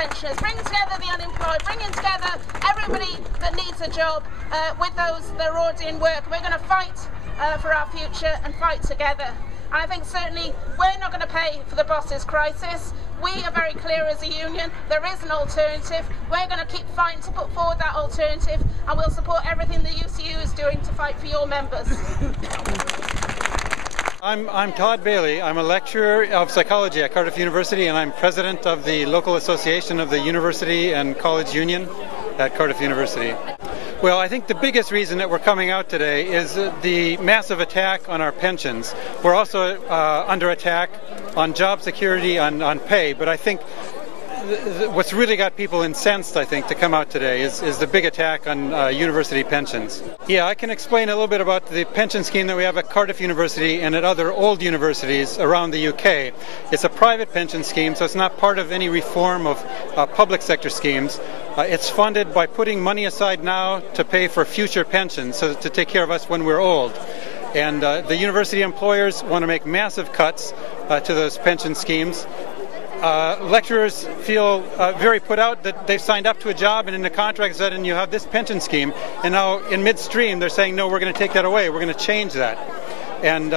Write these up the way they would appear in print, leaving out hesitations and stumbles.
pensioners, bringing together the unemployed, bringing together everybody that needs a job with those that are already in work. We're going to fight for our future and fight together. And I think certainly we're not going to pay for the bosses' crisis. We are very clear as a union, there is an alternative. We're going to keep fighting to put forward that alternative, and we'll support everything the UCU is doing to fight for your members. I'm Todd Bailey. I'm a lecturer of psychology at Cardiff University, and I'm president of the local association of the University and College Union at Cardiff University. Well, I think the biggest reason that we're coming out today is the massive attack on our pensions. We're also under attack on job security, on pay, but I think what's really got people incensed, I think, to come out today is the big attack on university pensions. Yeah, I can explain a little bit about the pension scheme that we have at Cardiff University and at other old universities around the UK. It's a private pension scheme, so it's not part of any reform of public sector schemes. It's funded by putting money aside now to pay for future pensions, so to take care of us when we're old. And the university employers want to make massive cuts to those pension schemes. Lecturers feel very put out that they've signed up to a job and in the contract said, and you have this pension scheme, and now in midstream they're saying, no, we're going to take that away, we're going to change that. And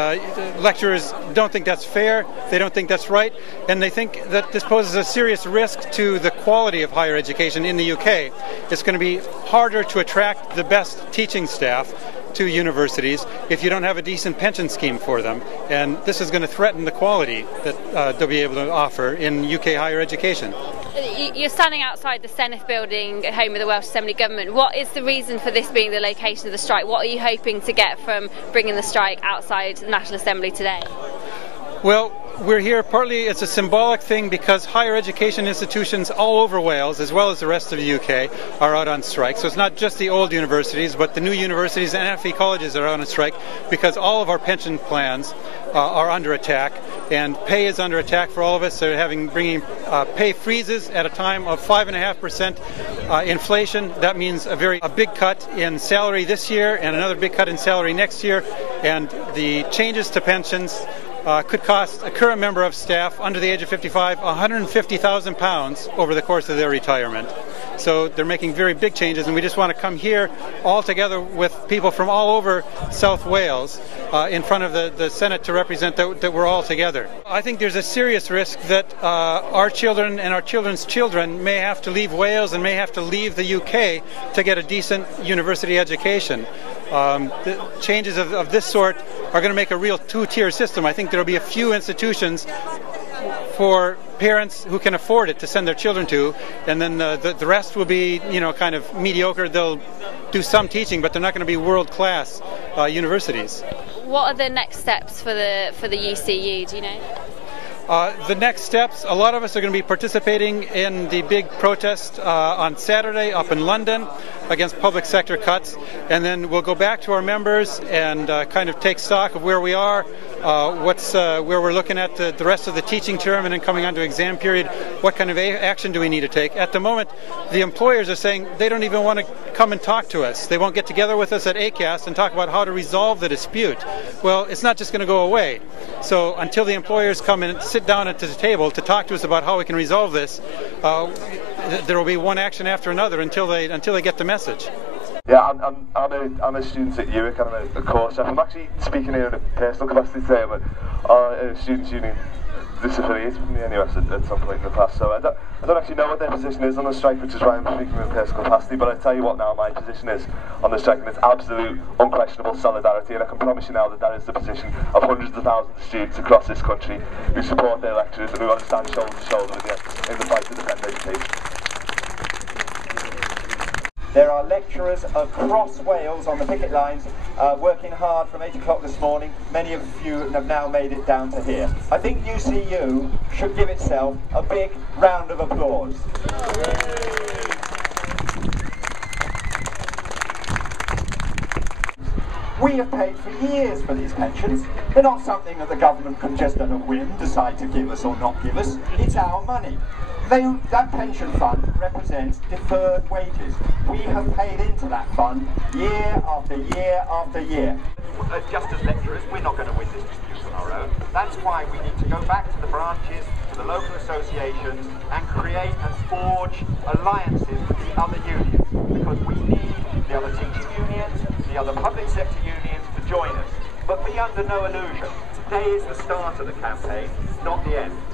lecturers don't think that's fair, they don't think that's right, and they think that this poses a serious risk to the quality of higher education in the UK. It's going to be harder to attract the best teaching staff to universities if you don't have a decent pension scheme for them, and this is going to threaten the quality that they'll be able to offer in UK higher education. You're standing outside the Senedd building at home of the Welsh Assembly Government. What is the reason for this being the location of the strike? What are you hoping to get from bringing the strike outside the National Assembly today? Well, we're here partly it's a symbolic thing because higher education institutions all over Wales, as well as the rest of the UK, are out on strike. So it's not just the old universities, but the new universities and FE colleges are out on strike because all of our pension plans are under attack, and pay is under attack for all of us. They're bringing pay freezes at a time of 5.5% inflation. That means a big cut in salary this year and another big cut in salary next year, and the changes to pensions could cost a current member of staff under the age of 55 £150,000 over the course of their retirement. So they're making very big changes, and we just want to come here all together with people from all over South Wales in front of the Senedd to represent that we're all together. I think there's a serious risk that our children and our children's children may have to leave Wales and may have to leave the UK to get a decent university education. The changes of this sort are going to make a real two-tier system. I think there will be a few institutions for parents who can afford it to send their children to, and then the rest will be, kind of mediocre. They'll do some teaching, but they're not going to be world-class universities. What are the next steps for the UCU? Do you know? The next steps, a lot of us are going to be participating in the big protest on Saturday up in London against public sector cuts, and then we'll go back to our members and kind of take stock of where we are, where we're looking at the rest of the teaching term, and then coming on to exam period, what kind of action do we need to take. At the moment, the employers are saying they don't even want to come and talk to us. They won't get together with us at ACAS and talk about how to resolve the dispute. Well, it's not just going to go away. So until the employers come and sit down at the table to talk to us about how we can resolve this, there will be one action after another until they get the message. Yeah, I'm a student at UWIC, I'm a course chef. I'm actually speaking here in a personal capacity today. I'm a students' union disaffiliated from the NUS at some point in the past, so I don't actually know what their position is on the strike, which is why I'm speaking in a personal capacity, but I tell you what now, my position is on the strike, and it's absolute, unquestionable solidarity, and I can promise you now that is the position of hundreds of thousands of students across this country who support their lecturers and who want to stand shoulder to shoulder with you in the fight to defend education. There are lecturers across Wales on the picket lines working hard from 8 o'clock this morning. Many of you have now made it down to here. I think UCU should give itself a big round of applause. We have paid for years for these pensions. They're not something that the government can just at a whim decide to give us or not give us. It's our money. That pension fund represents deferred wages. We have paid into that fund year after year after year. Just as lecturers, we're not going to win this dispute on our own. That's why we need to go back to the branches, to the local associations, and create and forge alliances with the other unions, because we need the other teaching unions, the other public sector unions to join us. But be under no illusion, today is the start of the campaign, not the end.